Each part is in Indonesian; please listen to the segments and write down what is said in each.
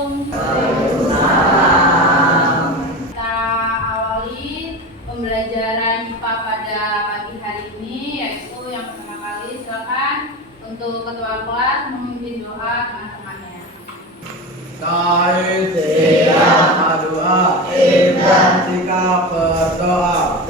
Waalaikumsalam. Kita awali pembelajaran IPA pada pagi hari ini, yaitu yang pertama kali silakan untuk ketua kelas memimpin doa teman-temannya. Siap doa. Dan jika berdoa.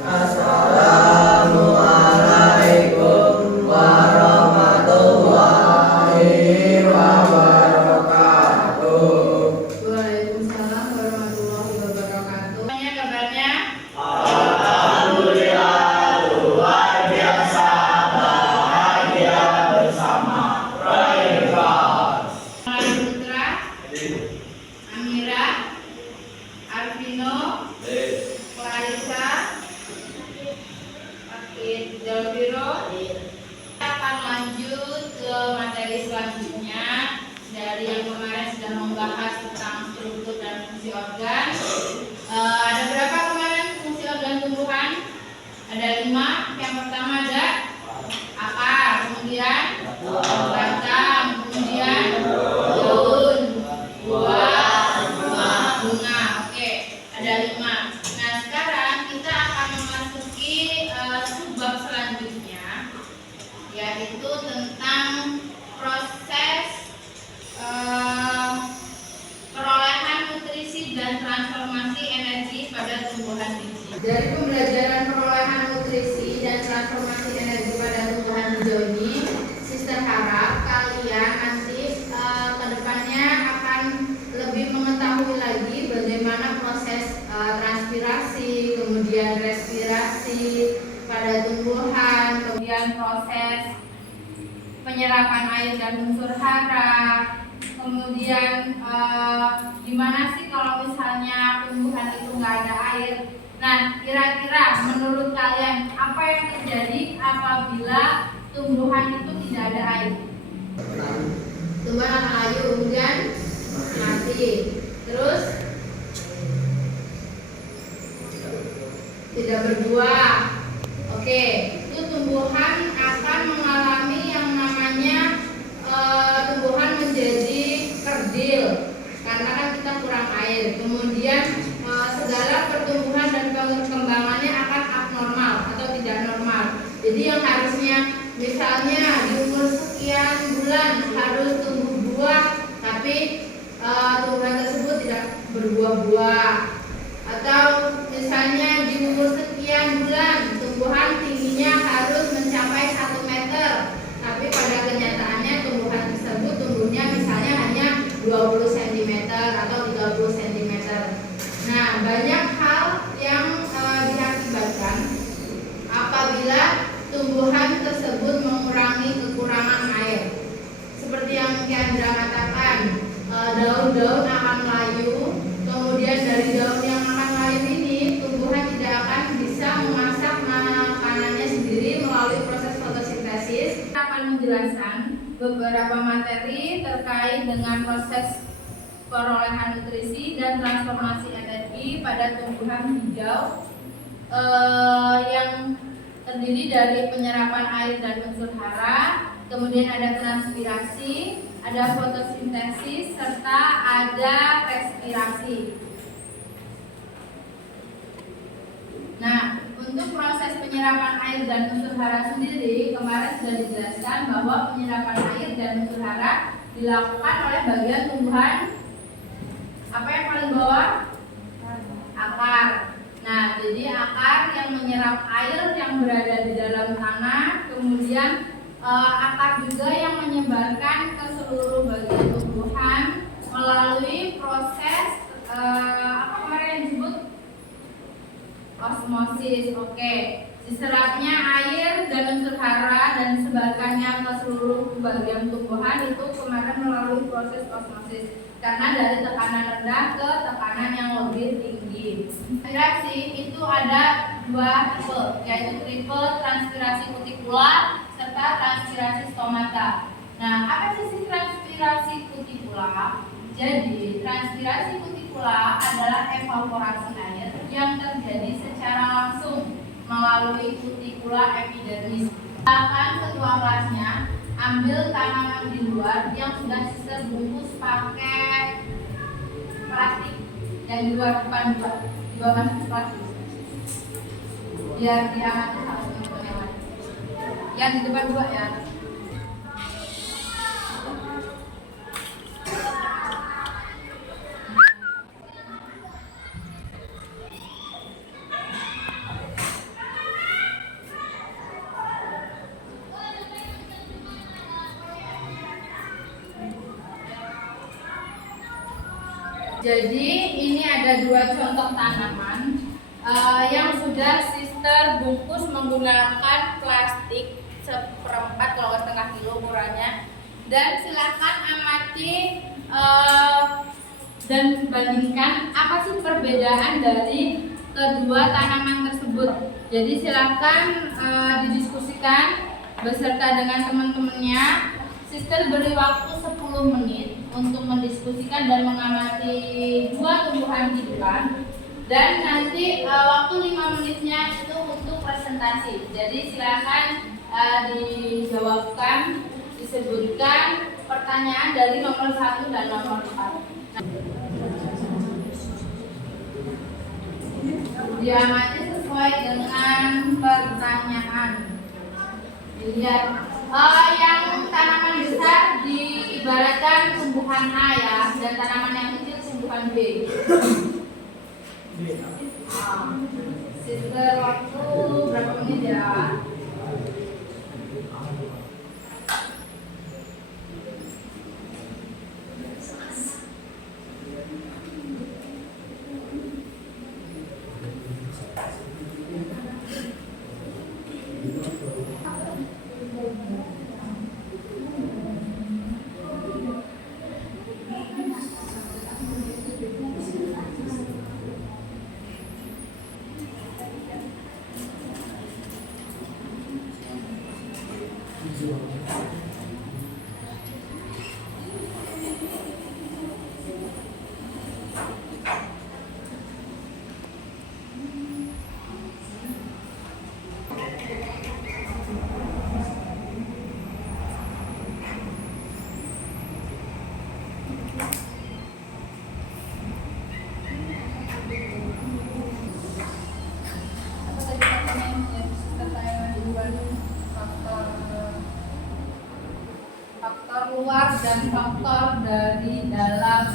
Assalamualaikum warahmatullahi wabarakatuh. Waalaikumsalam warahmatullahi wabarakatuh. Semuanya kabarnya? Alhamdulillah luar biasa, bahagia bersama Raifas. Putra, Amira, Arvino, Clarissa, Fakir Delviro. Kita akan lanjut ke materi selanjutnya. Dari yang kemarin sudah membahas tentang struktur dan fungsi organ. Ada berapa kemarin fungsi organ tumbuhan? Ada 5. Yang pertama ada akar, kemudian batang, kemudian daun, buah, bunga. Oke, ada 5. Nah, sekarang kita akan memasuki subbab selanjutnya, yaitu tentang proses perolehan nutrisi dan transformasi energi pada tumbuhan biji. Dari pembelajaran perolehan nutrisi dan transformasi energi pada tumbuhan hijau ini, Sister harap kalian nanti kedepannya akan lebih mengetahui lagi bagaimana proses transpirasi, kemudian respirasi pada tumbuhan, kemudian proses penyerapan air dan unsur hara. Kemudian gimana sih kalau misalnya tumbuhan itu nggak ada air? Nah, kira-kira menurut kalian apa yang terjadi apabila tumbuhan itu tidak ada air? Tumbuhan akan layu, kemudian mati. Terus tidak berbuah. Oke, itu tumbuhan akan mengalami yang namanya tumbuhan menjadi kerdil karena kan kita kurang air. Kemudian segala pertumbuhan dan perkembangannya akan abnormal atau tidak normal. Jadi yang harusnya misalnya di umur sekian bulan harus tumbuh buah, tapi tumbuhan tersebut tidak berbuah-buah. Atau misalnya di umur sekian bulan tumbuhan tingginya harus mencapai 1 meter, tapi pada kenyataannya tumbuhan tersebut tumbuhnya misalnya hanya 20 cm atau 30 cm. Nah, banyak hal yang diakibatkan apabila tumbuhan tersebut mengurangi kekurangan air. Seperti yang Kiandra katakan, daun-daun akan layu. Kemudian dari daun yang akan layu ini tumbuhan tidak akan bisa memasak makanannya sendiri melalui proses fotosintesis. Kita akan menjelaskan beberapa materi terkait dengan proses perolehan nutrisi dan transformasi energi pada tumbuhan hijau yang terdiri dari penyerapan air dan unsur hara, kemudian ada transpirasi, ada fotosintesis, serta ada respirasi. Nah, untuk proses penyerapan air dan unsur hara sendiri, kemarin sudah dijelaskan bahwa penyerapan air dan unsur hara dilakukan oleh bagian tumbuhan apa yang paling bawah? Akar. Nah, jadi akar yang menyerap air yang berada di dalam tanah, kemudian akar juga yang menyebarkan ke seluruh bagian tumbuhan melalui proses apa kemarin yang disebut? Osmosis. Oke. Diserapnya air dan unsur hara dan disebarkannya ke seluruh bagian tumbuhan itu kemarin melalui proses osmosis karena dari tekanan rendah ke tekanan yang lebih tinggi. Transpirasi itu ada dua tipe, yaitu tipe transpirasi kutikular serta transpirasi stomata. Nah, apa sih transpirasi kutikular? Jadi, transpirasi kutikula adalah evaporasi air yang terjadi secara langsung melalui kutikula epidermis. Silakan ketua kelasnya ambil tanaman di luar yang sudah terbungkus pakai plastik yang di luar depan juga masuk plastik. Biar diamati sama teman-teman yang lain. Yang di depan juga ya. Jadi ini ada dua contoh tanaman yang sudah sister bungkus menggunakan plastik 1/4 kalau nggak setengah kilo ukurannya. Dan silakan amati dan bandingkan apa sih perbedaan dari kedua tanaman tersebut. Jadi silakan didiskusikan beserta dengan teman-temannya. Sister beri waktu 10 menit untuk mendiskusikan dan mengamati dua tumbuhan hidupan, dan nanti waktu 5 menitnya itu untuk presentasi. Jadi silakan dijawabkan, disebutkan pertanyaan dari nomor 1 dan nomor 4. Diamati sesuai dengan pertanyaan. Dilihat. Yang tanaman besar diibaratkan tumbuhan A ya, dan tanaman yang kecil tumbuhan B. Sister waktu berapa menit ya? Faktor luar dan faktor dari dalam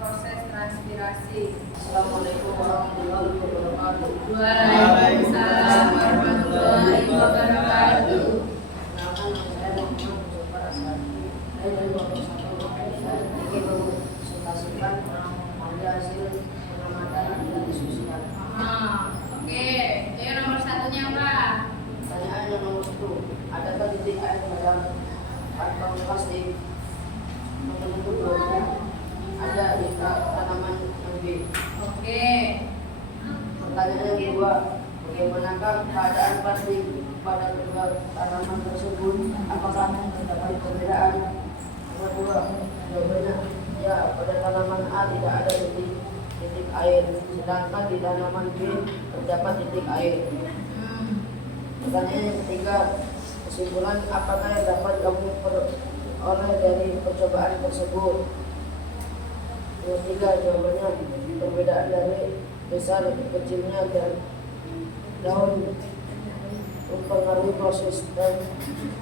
proses transpirasi. Assalamualaikum warahmatullahi wabarakatuh. Waalaikumsalam warahmatullahi wabarakatuh. Perkenalkan, nama saya Muhammad Mustafa Rasadi. Saya dari kelompok 1. Saya ingin mempresentasikan hasil pengamatan yang didiskusikan. Oke. Yang nomor satunya apa? Pertanyaan yang nomor 1. Adakah titik air dalam kantong plastik membentuk sedangkan di tanaman B terdapat titik air. Pertanyaan yang ketiga, kesimpulan apakah yang dapat kamu peroleh dari percobaan tersebut? Yang ketiga, jawabannya perbedaan dari besar kecilnya dan daun mempengaruhi proses transferasi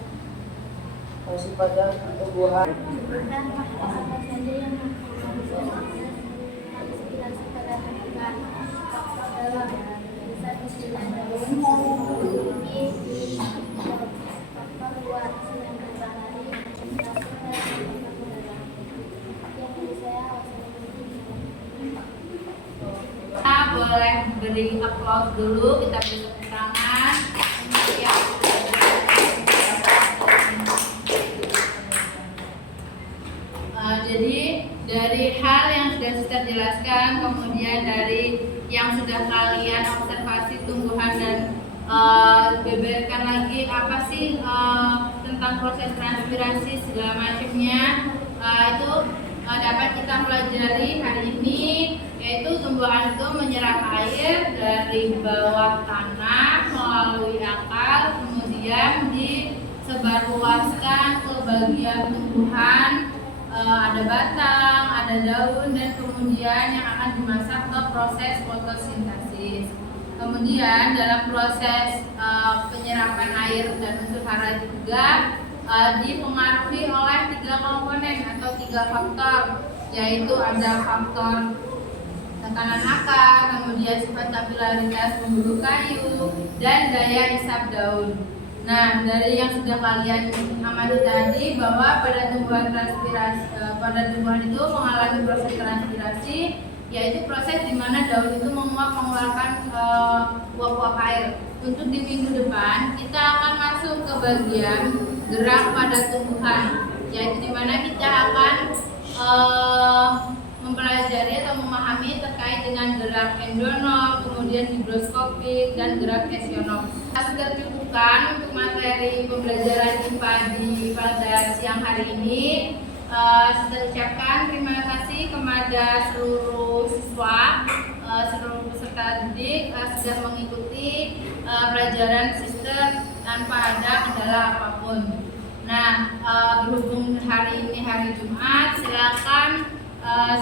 pada tumbuhan. Kita boleh beri applause dulu, kita beri tepuk tangan. Jadi dari hal yang sudah Sister jelaskan, kemudian dari yang sudah kalian observasi tumbuhan dan beberkan lagi apa sih tentang proses transpirasi segala macamnya, itu dapat kita pelajari hari ini, yaitu tumbuhan itu menyerap air dari bawah tanah melalui akar, kemudian disebarluaskan ke bagian tumbuhan. Ada batang, ada daun, dan kemudian yang akan dimasak ke proses fotosintesis. Kemudian dalam proses penyerapan air dan unsur hara juga dipengaruhi oleh 3 komponen atau 3 faktor, yaitu ada faktor tekanan akar, kemudian sifat kapilaritas pembuluh kayu, dan daya isap daun. Nah, dari yang sudah kalian amati tadi, bahwa pada tumbuhan itu mengalami proses transpirasi, yaitu proses di mana daun itu mengeluarkan uap-uap air. Untuk di minggu depan kita akan masuk ke bagian gerak pada tumbuhan, yaitu di mana kita akan mempelajari atau memahami terkait dengan gerak endonom, kemudian higroskopik, dan gerak kesionom. Sudah cukupkan untuk materi pembelajaran IPA pada siang hari ini. Saya ucapkan terima kasih kepada seluruh siswa, seluruh peserta didik sudah mengikuti pelajaran Sister tanpa ada kendala apapun. Nah, berhubung hari ini hari Jumat, silakan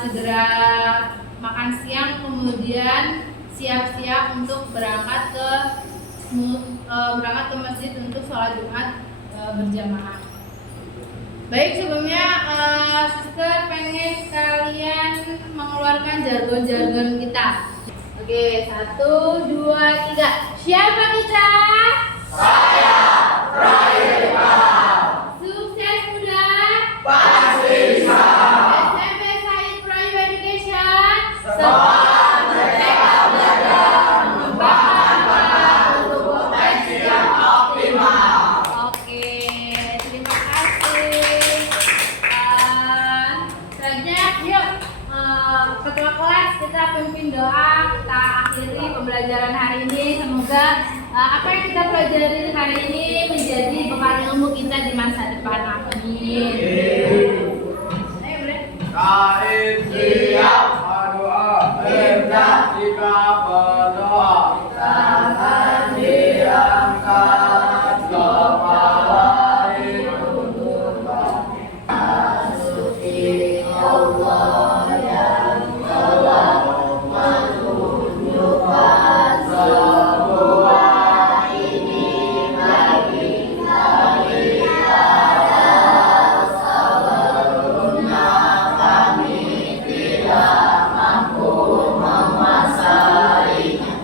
segera makan siang, kemudian siap-siap untuk berangkat ke masjid untuk sholat Jumat berjamaah. Baik, sebelumnya Sister pengen kalian mengeluarkan jargon-jargon kita. Oke, 1, 2, 3. Siapa kita? Saya, Prairika. Sukses muda. Pasti bisa. SMP Said Private Education. Semangat merdeka belajar, mengembangkan bakat untuk potensi yang optimal. Oke, terima kasih. Selanjutnya, yuk ketua kelas kita pimpin doa, kita akhiri pembelajaran hari ini. Semoga apa yang kita pelajari hari ini menjadi bekal ilmu kita di masa depan. Amin. Ayo, boleh. Said siap berdoa, Ibda jika berdoa, tangan diangkat, kepala ditundukkan. Masuki Allah yang telah menunjukkan sebuah ini bagi kami. Sebelumnya kami tidak mampu menguasainya,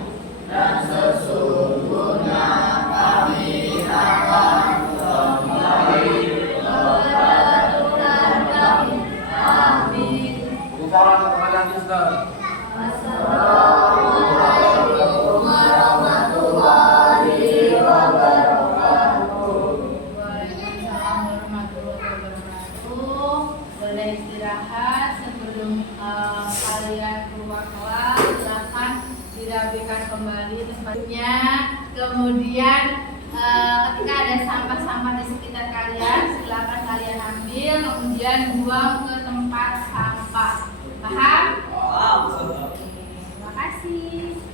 dan sesungguhnya kami akan kembali kepada Tuhan kami. Amin. Bukalah kepada Sister. Assalamualaikum warahmatullahi wabarakatuh. Waalaikumsalam warahmatullahi wabarakatuh. Boleh istirahat sebelum kalian keluar kelas. Silakan dirapikan kembali tempatnya. Kemudian ketika ada sampah-sampah di sekitar kalian, silakan kalian ambil, kemudian buang ke tempat sampah. Paham? Oke, terima kasih.